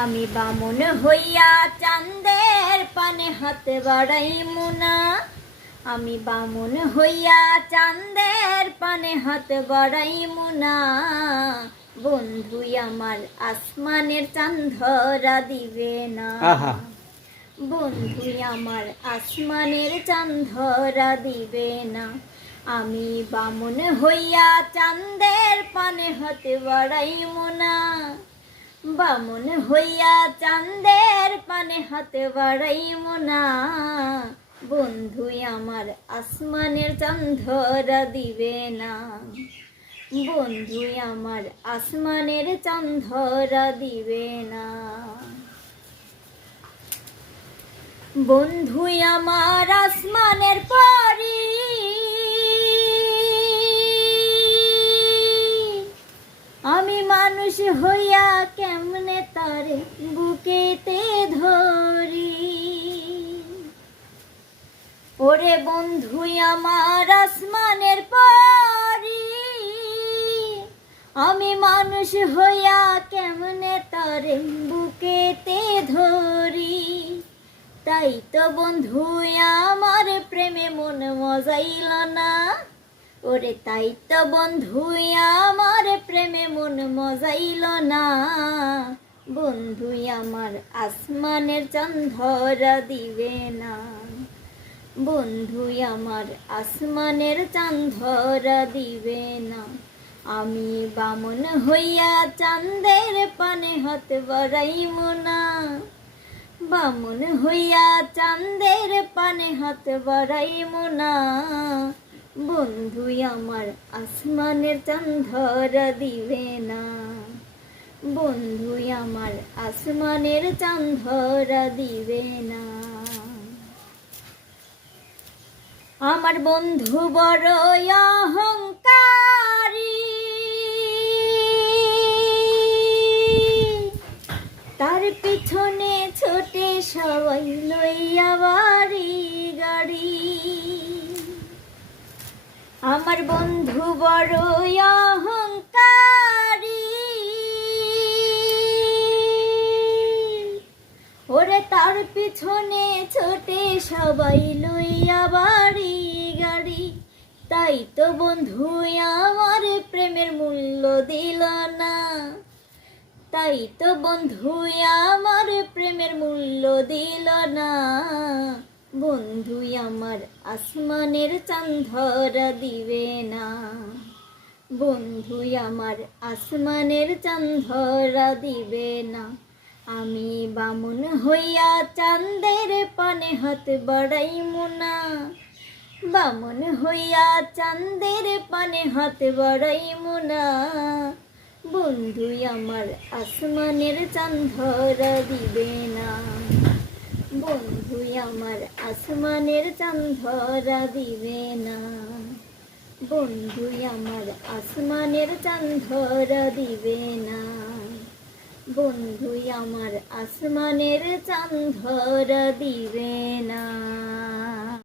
আমি বামুন হইয়া চাঁদের পানে হাত বাড়াইমু না। আমি বামুন হইয়া চাঁদের পানে হাত বাড়াইমু না। বন্ধু আমার আসমানের চাঁদ ধরা দিবে না। বন্ধু আমার আসমানের চাঁদ ধরা দিবে না। আমি বামুন হইয়া চাঁদের পানে হাত বাড়াইমু না। বামুন হইয়া চাঁদের পানে হাত বাড়াইমু না। বন্ধু আমার আসমানের চাঁদ ধরা দিবে না। বন্ধু আমার আসমানের চাঁদ ধরা দিবে না। বন্ধু আমার আসমানের পরি, আমি মানুষ হইয়া কেমনে তারে বুকেতে ধরি। ওরে বন্ধু আমার আসমানের পরি, আমি মানুষ হইয়া কেমনে তারে বুকেতে ধরি। তাই তো বন্ধু আমার প্রেমে মন মজাইল না। ওরে তাই তো বন্ধু আমার প্রেমে মন মজাইল না। বন্ধু আমার আসমানের চাঁদ ধরা দিবে না। বন্ধু আমার আসমানের চাঁদ ধরা দিবে না। আমি বামুন হইয়া চাঁদের পানে হাত বাড়াইমু না। বামুন হইয়া চাঁদের পানে হাত বাড়াইমু না। বন্ধু আমার আসমানের চাঁদ ধরা দিবে না। বন্ধু আমার আসমানের চাঁদ ধরা দিবে না। আমার বন্ধু বড় অহংকারী, তার পিছনে ছোটে সবাই লইয়া বাড়ি গাড়ি। আমার বন্ধু বড় অহংকারী, ওরে তার পিছনে ছোটে সবাই লইয়া বাড়ি গাড়ি। তাই তো বন্ধু আমার প্রেমের মূল্য দিল না। তাই তো বন্ধু আমার প্রেমের মূল্য দিল না। বন্ধু আমার আসমানের চাঁদ ধরা দিবে না। বন্ধু আমার আসমানের চাঁদ ধরা দিবে না। আমি বামুন হইয়া চাঁদের পানে হাত বাড়াইমু না। বামুন হইয়া চাঁদের পানে হাত বাড়াইমু না। বন্ধু আমার আসমানের চাঁদ ধরা দিবে না। বন্ধু আমার আসমানের চাঁদ ধরা দিবে না। বন্ধু আমার আসমানের চাঁদ ধরা দিবে না। বন্ধু আমার আসমানের চাঁদ ধরা দিবে না।